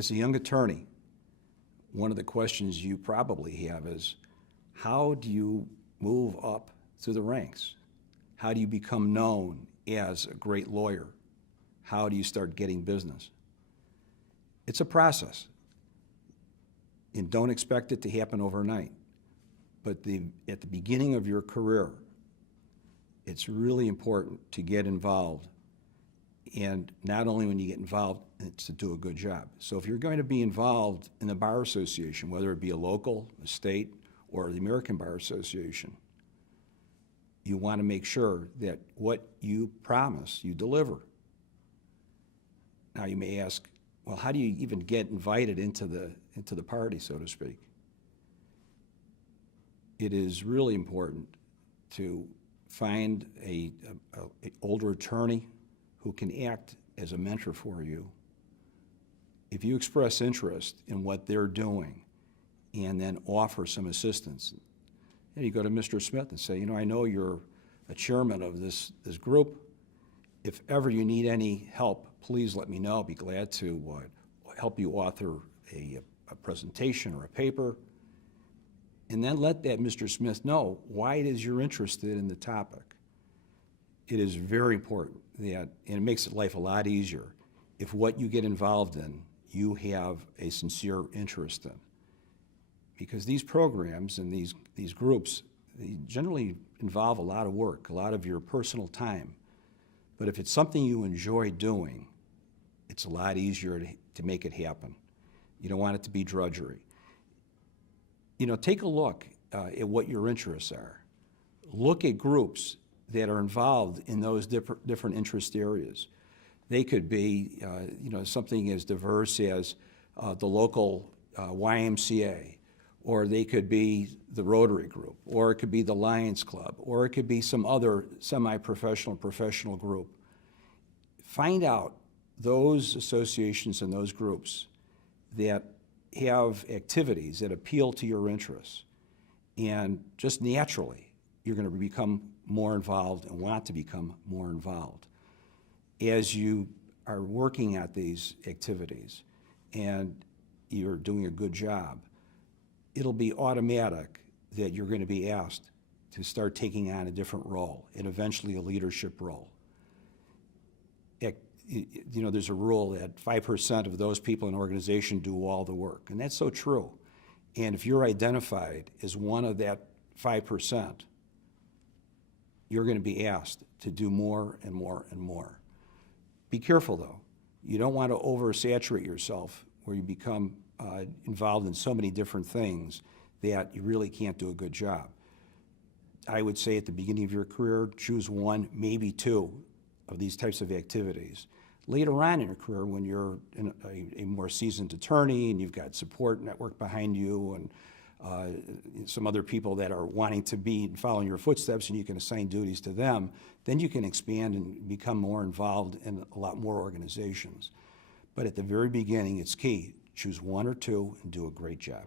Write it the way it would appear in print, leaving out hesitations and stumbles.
As a young attorney, one of the questions you probably have is, how do you move up through the ranks? How do you become known as a great lawyer? How do you start getting business? It's a process, and don't expect it to happen overnight. But at the beginning of your career, it's really important to get involved. And not only when you get involved, it's to do a good job. So if you're going to be involved in the Bar Association, whether it be a local, a state, or the American Bar Association, you want to make sure that what you promise, you deliver. Now you may ask, well, how do you even get invited into the party, so to speak? It is really important to find an older attorney who can act as a mentor for you. If you express interest in what they're doing and then offer some assistance, and you go to Mr. Smith and say, you know, I know you're a chairman of this group. If ever you need any help, please let me know. I'll be glad to help you author a presentation or a paper. And then let that Mr. Smith know why it is you're interested in the topic. It is very important that, and it makes life a lot easier if what you get involved in, you have a sincere interest in. Because these programs and these groups, they generally involve a lot of work, a lot of your personal time. But if it's something you enjoy doing, it's a lot easier to make it happen. You don't want it to be drudgery. You know, take a look at what your interests are. Look at groups that are involved in those different interest areas. They could be, you know, something as diverse as the local YMCA, or they could be the Rotary Group, or it could be the Lions Club, or it could be some other semi-professional, professional group. Find out those associations and those groups that have activities that appeal to your interests, and just naturally, you're going to become more involved and want to become more involved. As you are working at these activities and you're doing a good job, it'll be automatic that you're going to be asked to start taking on a different role and eventually a leadership role. You know, there's a rule that 5% of those people in an organization do all the work, and that's so true. And if you're identified as one of that 5%, you're going to be asked to do more and more and more. Be careful, though. You don't want to oversaturate yourself where you become involved in so many different things that you really can't do a good job. I would say at the beginning of your career, choose one, maybe two of these types of activities. Later on in your career, when you're a more seasoned attorney and you've got support network behind you and some other people that are wanting to be following your footsteps and you can assign duties to them, then you can expand and become more involved in a lot more organizations. But at the very beginning, it's key. Choose one or two and do a great job.